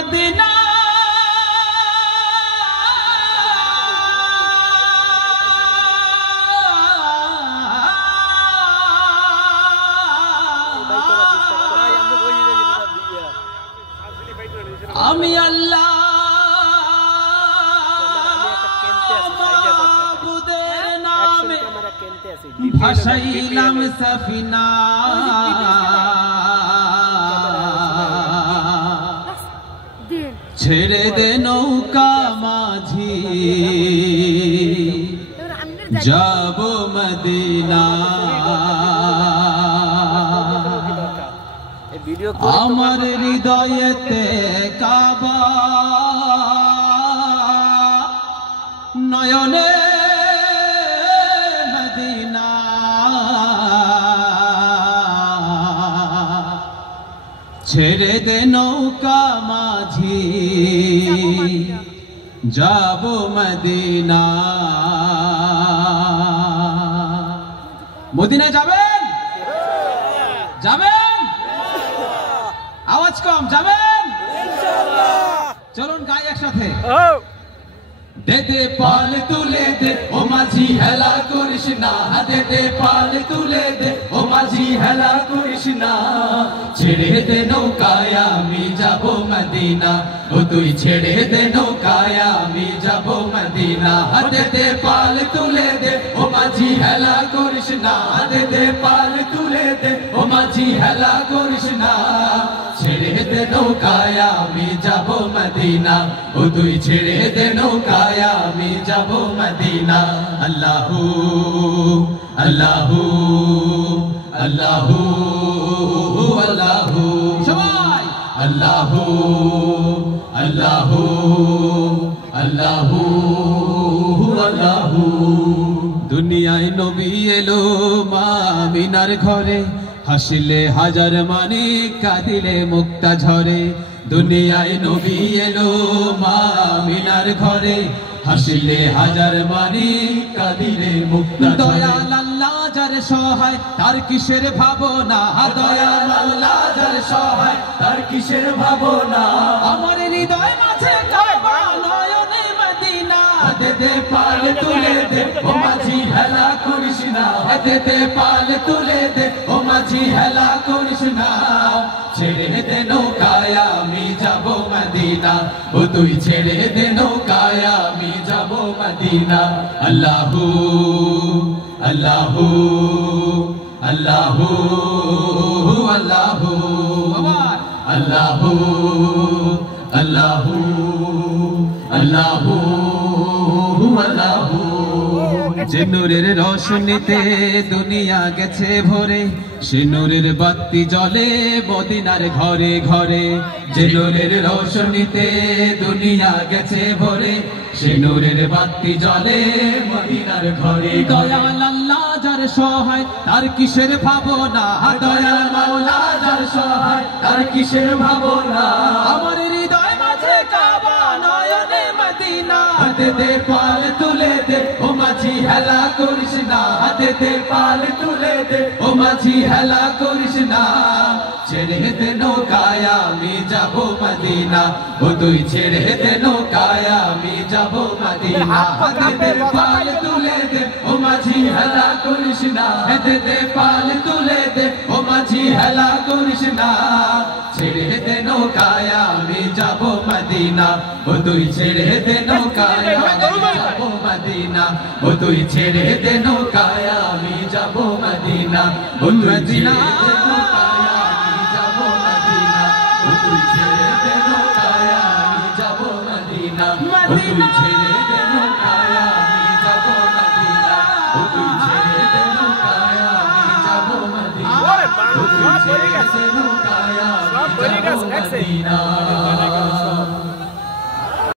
Medina আমি আল্লাহ মাবুদের নামে ভাসাইলাম সাফিনা ছেড়ে দে নৌকা মাঝি যাব মদিনা আমার হৃদয়েতে কাবা নয়নে মদিনা ছেড়ে দে নৌকা মাঝি যাব মদিনা মদিনায় যাবেন যাবেন আওয়াজ কম যাবেন চলুন গাই একসাথে দে দে পাল তুলে দে ও মাঝি হেলা করিস না দে দে পাল তুলে দে ও মাঝি হেলা করিস না ছেড়ে দে নৌকায় আমি যাব মদিনা ও তুই ছেড়ে দে নৌকায় আমি যাব মদিনা দে দে পাল তুলে দে ও মাঝি হেলা করিস না দে দে পাল তুলে দে ও মাঝি হেলা করিস না ছেড়ে দে নৌকায় আমি যাব মদিনা ও তুই ছেড়ে দে নৌকায় আমি যাব মদিনা আল্লাহু আল্লাহু আল্লাহু আল্লাহু সবাই আল্লাহু আল্লাহু আল্লাহু আল্লাহু দুনিয়ায় নবী এলো মা আমিনার ঘরে হাসিলে হাজার মানিক কাঁদিলে মুক্তা ঝরে দুনিয়ায় নবী এলো মা আমিনার ঘরে হাসিলে হাজার মানিক কাঁদিলে মুক্তা দয়াল আল্লাহ যার সহায় তার কিসের ভাবনা দয়াল আল্লাহ যার সহায় তার কিসের ভাবনা আমার হৃদয় মাঝে কাবা নয়নে মদিনা দে দে পাল তুলে দে ও মাঝি হেলা করিস না দে দে পাল তুলে দে ও মাঝি হেলা করিস না ছেড়ে দে নৌকায় আমি যাব মদিনা ও তুই ছেড়ে দে নৌকায় আমি যাব মদিনা আল্লাহু আল্লাহু আল্লাহু আল্লাহু আল্লাহু আল্লাহু আল্লাহু আল্লাহু যে নূরের রোশনীতে দুনিয়া গেছে ভরে সে নূরের বাতি জ্বলে মদিনার ঘরে ঘরে যে নূরের রোশনীতে দুনিয়া গেছে ভরে সে নূরের বাতি জ্বলে মদিনার ঘরে দয়াল আল্লাহ যার সহায় তার কিসের ভাবনা দয়াল মাওলা যার সহায় তার কিসের ভাবনা আমার হৃদয় মাঝে কাবা নয়নে মদিনা দে দে পাল তুলে দে ও মাঝি হেলা করিস না দে দে পাল তুলে দে ও মাঝি হেলা করিস না ছেড়ে দে নৌকায় আমি যাব মদিনা ও তুই ছেড়ে দে নৌকায় আমি যাব মদিনা দে দে পাল তুলে দে ও মাঝি হেলা করিস না দে দে পাল তুলে দে ও মাঝি হেলা করিস না ছেড়ে দে নৌকায় আমি যাব মদিনা ও তুই ছেড়ে দে নৌকায় আমি যাব মদিনা ও তুই ছেড়ে দে নৌকায় আমি যাব মদিনা ও মদিনা Madiina